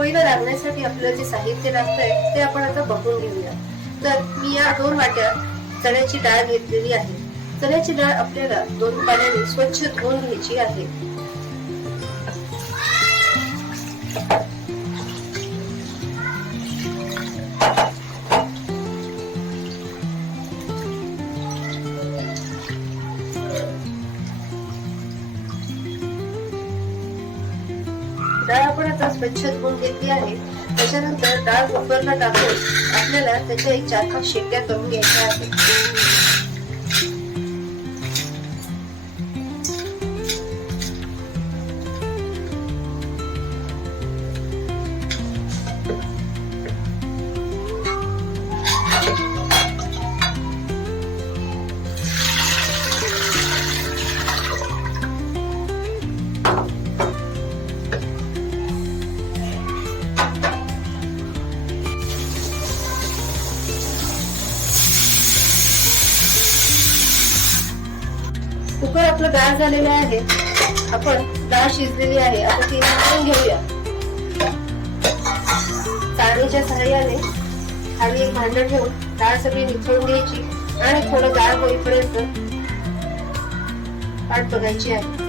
पोळीला लागण्यासाठी आपल्याला जे साहित्य लागतंय ते आपण आता बघून घेऊया। तर मी या 2 वाट्या चण्याची डाळ घेतलेली आहे। चण्याची डाळ आपल्याला 2 पाण्याने स्वच्छ धुवून घ्यायची आहे। डाळ आपण आता स्वच्छ धुवून घेतली आहे। त्याच्यानंतर डाळ कुकरला टाकून आपल्याला त्याच्या 4-5 शिट्ट्या करून घ्यायच्या आहेत। कुकर आपलं गार झालेलं आहे। आपण डाळ शिजलेली आहे, आता ती निथळून घेऊया। चाळणीच्या सहाय्याने खाली एक भांडं ठेवून डाळ सगळी निथळून घ्यायची आणि थोडं गार होईपर्यंत वाट बघायची आहे।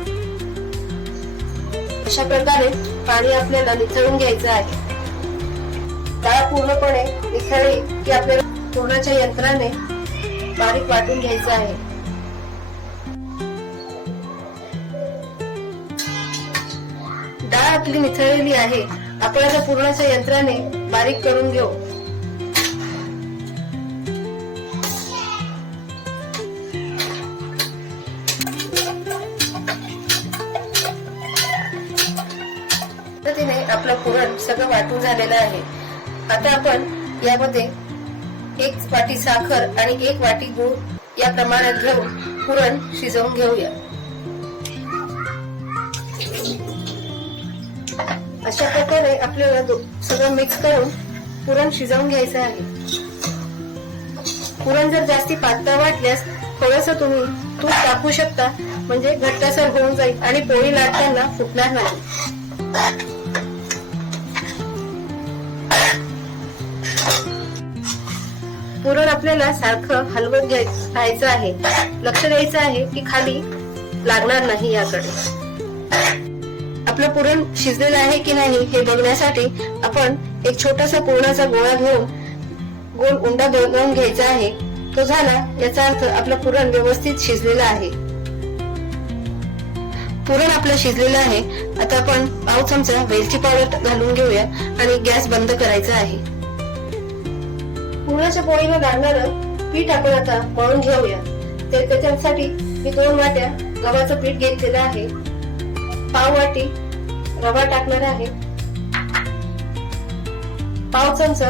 अशा प्रकारे पाणी आपल्याला निथळून घ्यायचं आहे। डाळ पूर्णपणे निथळली की आपल्याला पुरणाच्या यंत्राने बारीक वाटून घ्यायचं आहे। डाळ आपली निथळलेली आहे, आपण आता पुरणाच्या यंत्राने बारीक करून घेऊ। पद्धतीने आपलं पुरण सगळं वाटून झालेलं आहे। आता आपण यामध्ये 1 वाटी साखर आणि 1 वाटी गूळ या प्रमाणात घेऊन पुरण शिजवून घेऊया। अशा प्रकारे आपल्याला सगळं मिक्स करून पुरण शिजवून घ्यायचं आहे। पुरण जर जास्ती पातळ वाटल्यास थोडंसं तुम्ही तूप टाकू शकता, म्हणजे घट्टसर होऊन जाईल आणि पोळी लाटताना फुटणार नाही। पुरण आपल्याला सारखं हलवत राहायचं आहे, लक्ष द्यायचं आहे की खाली लागणार नाही याकडे। आपलं पुरण शिजलेलं आहे की नाही हे बघण्यासाठी आपण एक छोटासा पुरणाचा गोळा घेऊन गोल उंडा बनवून घ्यायचा आहे। तो झाला याचा अर्थ आपलं पुरण व्यवस्थित शिजलेलं आहे। पुरण आपलं शिजलेलं आहे। आता आपण पाव चमचा वेलची पावडर घालून घेऊया आणि गॅस बंद करायचा आहे। पुरणाच्या पोळीला लागणारं पीठ आपण आता मळून घेऊया। त्याच्यासाठी मी 2 वाट्या गव्हाचं पीठ घेतलेलं आहे, पाव वाटी रवा टाकणार आहे, पाव चमचा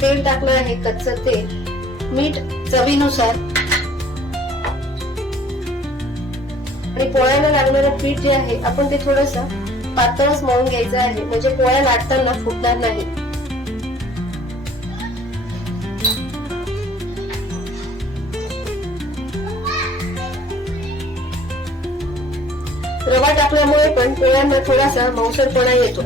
तेल टाकणार आहे, कच्चं तेल, मीठ चवीनुसार आणि पोळ्याला लागणारं पीठ जे आहे आपण ते थोडंसं पातळच मळून घ्यायचं आहे, म्हणजे पोळ्या लाटताना फुटणार नाही। रवा टाकल्यामुळे पण पोळ्यांना थोडासा मऊसरपणा येतो।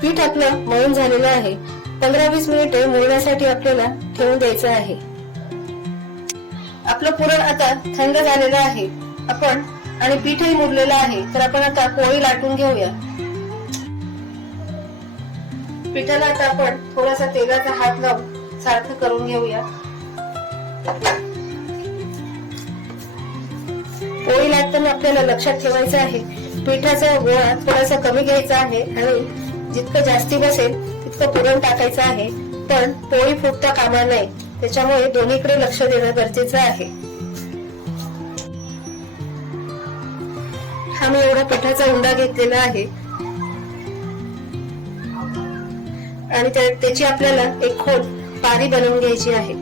पीठ आपलं मळून झालेलं आहे। 15-20 मिनिटे मुरण्यासाठी आपल्याला ठेवून द्यायचं आहे। आपलं पुरण आता थंड झालेलं आहे आपण आणि पीठही मुरलेलं आहे, तर आपण आता पोळी लाटून घेऊया। पिठाला आता आपण थोडासा तेलाचा हात लावून सारखं करून घेऊया। पोळी लाटताना आपल्याला लक्षात ठेवायचं आहे पिठाचा गोळा थोडासा कमी घ्यायचा आहे आणि जितकं जास्ती बसेल तितकं पुरण टाकायचं आहे, पण पोळी फुटता कामा नये, त्याच्यामुळे दोन्हीकडे लक्ष देणं गरजेचं आहे। हा मी एवढा पिठाचा उंडा घेतलेला आहे आणि त्याची आपल्याला एक खोल पारी बनवून घ्यायची आहे।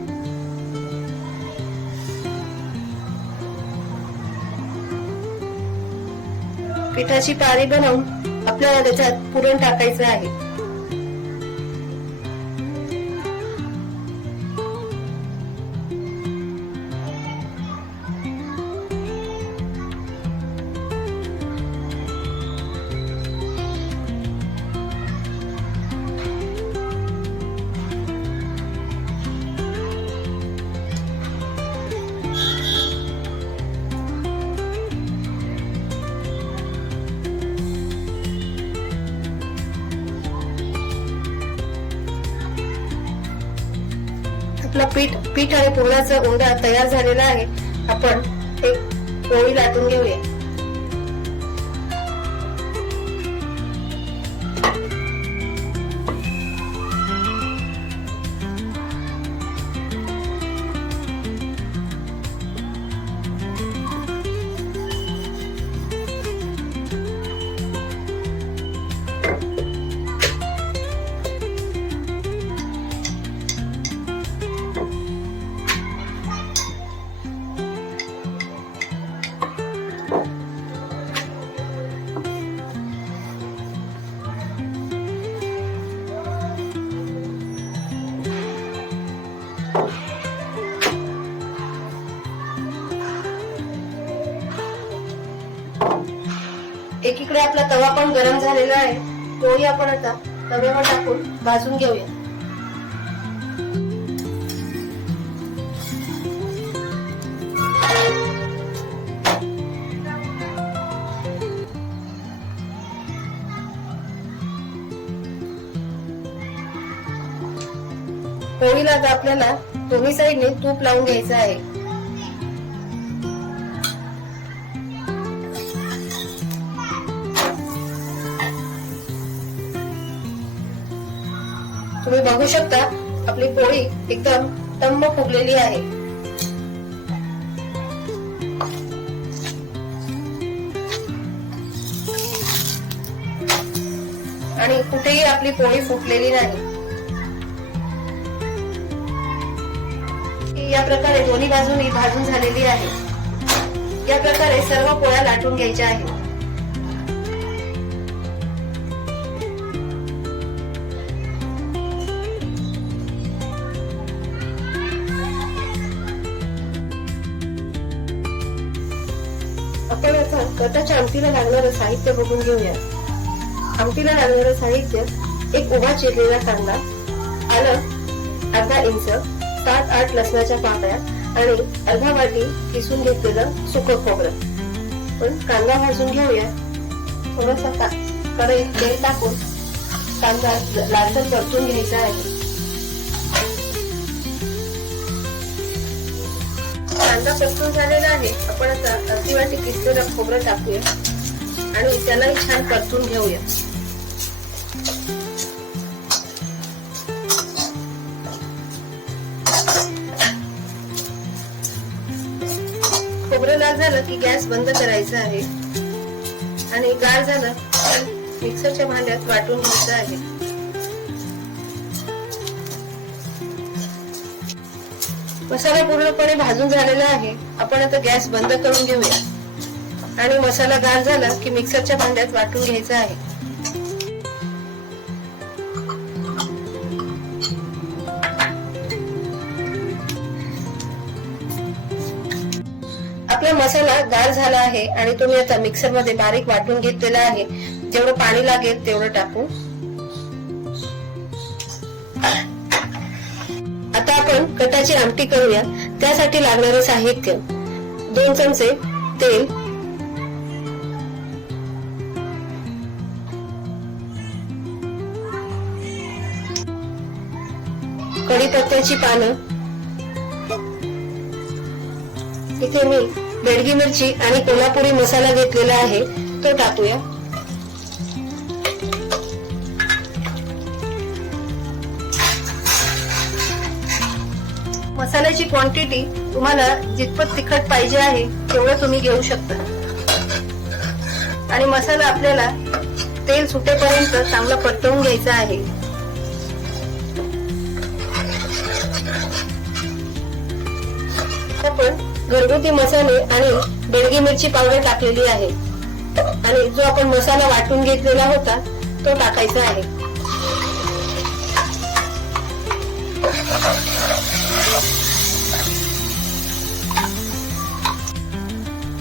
पिठाची पारी बनवून आपल्याला त्याच्यात पुरण टाकायचं आहे. आपला पीठ आणि पुरणाचा उंडा तयार झालेला आहे. आपण एक पोळी लाटून घेऊया. एकीकडे आपला तवा पण गरम झालेला आहे. पोळी आपण आता तव्यावर टाकून भाजून घेऊया. पोळीला आता आपल्याला दोन्ही साईडने तूप लावून घ्यायचं आहे. तुम्ही बघू शकता आपली पोळी एकदम टम्म फुगलेली आहे. आणि कुठेही आपली पोळी फुटलेली नाही. या प्रकारे दोन्ही बाजूनी भाजून झालेली आहे. या प्रकारे सर्व पोळ्या लाटून घ्यायच्या आहेत. आपण आता कटाच्या आमटीला लागणारं साहित्य बघून घेऊया. आमटीला लागणारं साहित्य: एक उभा चिरलेला कांदा, आलं अर्धा इंच, 7-8 लसणाच्या पाकळ्या आणि अर्धा वाटी किसून घेतलेलं सुकं खोबरं. पण कांदा भाजून घेऊया. थोडासा कढईत तेल टाकून कांदा लालसर परतून घ्यायचा आहे. कांदा परतून झालेला आहे. आपण आता अर्धी वाटी किसलेलं खोबरं टाकूया आणि त्यालाही छान परतून घेऊया. खोबरं लाल झालं की गॅस बंद करायचा आहे आणि गार झालं की मिक्सरच्या भांड्यात वाटून घ्यायचं आहे. मसाला पूर्णपणे भाजून झालेला आहे. आपण आता गॅस बंद करून घेऊया आणि मसाला गार झाला की मिक्सरच्या भांड्यात वाटून घ्यायचा आहे. आपला मसाला गार झाला आहे आणि तुम्ही आता मिक्सर मध्ये बारीक वाटून घेतलेला आहे. जेवढं पाणी लागेल तेवढं टाकू. आता आपण कटाची आमटी करूया. त्यासाठी लागणारे साहित्य: 2 चमचे तेल, कढीपत्त्याची पानं, इथे मी बेडगी मिरची आणि कोल्हापुरी मसाला घेतलेला आहे तो टाकूया. मसाल्याची क्वांटिटी तुम्हाला जितपत तिखट पाहिजे आहे तेवढं तुम्ही घेऊ शकता. आणि मसाला आपल्याला तेल सुटेपर्यंत चांगला परतवून घ्यायचा आहे. आपण घरगुती मसाले आणि बेडगी मिरची पावडर टाकलेली आहे. आणि जो आपण मसाला वाटून घेतलेला होता तो टाकायचा आहे.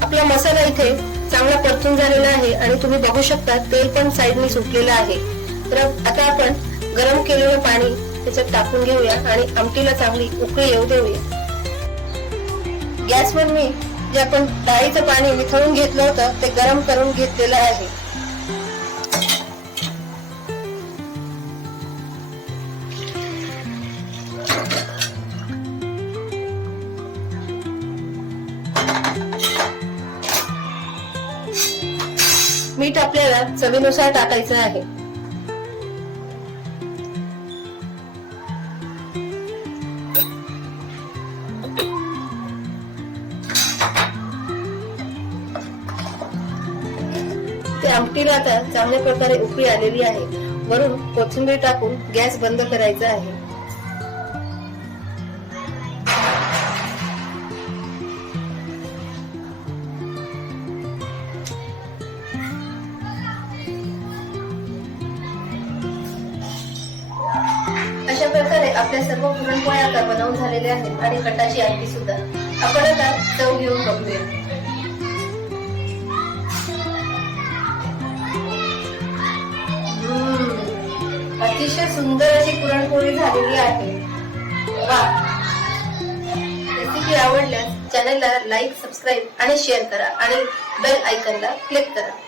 आपला मसाला इथे चांगला परतून झालेला आहे आणि तुम्ही बघू शकता तेल पण साईडने सुटलेलं आहे. तर आता आपण गरम केलेलं पाणी त्याच्यात टाकून घेऊया आणि आमटीला चांगली उकळी येऊ देऊया. गॅसवर मी जे आपण डाळीचं पाणी वितळून घेतलं होतं ते गरम करून घेतलेलं आहे. मीठ आपल्याला चवीनुसार टाकायचं आहे. ते आमटीला आता चांगल्या प्रकारे उकळी आलेली आहे. वरून कोथिंबीर टाकून गॅस बंद करायचा आहे. अशा प्रकारे आपल्या सर्व पुरणपोळ्या आता बनवून झालेल्या आहेत आणि कटाची आमटी सुद्धा. आपण आता चव घेऊन बघूया. अतिशय सुंदर अशी पुरणपोळी झालेली आहे. वा, रेसिपी आवडल्यास चॅनलला लाईक, सबस्क्राईब आणि शेअर करा आणि बेल आयकॉनला क्लिक करा.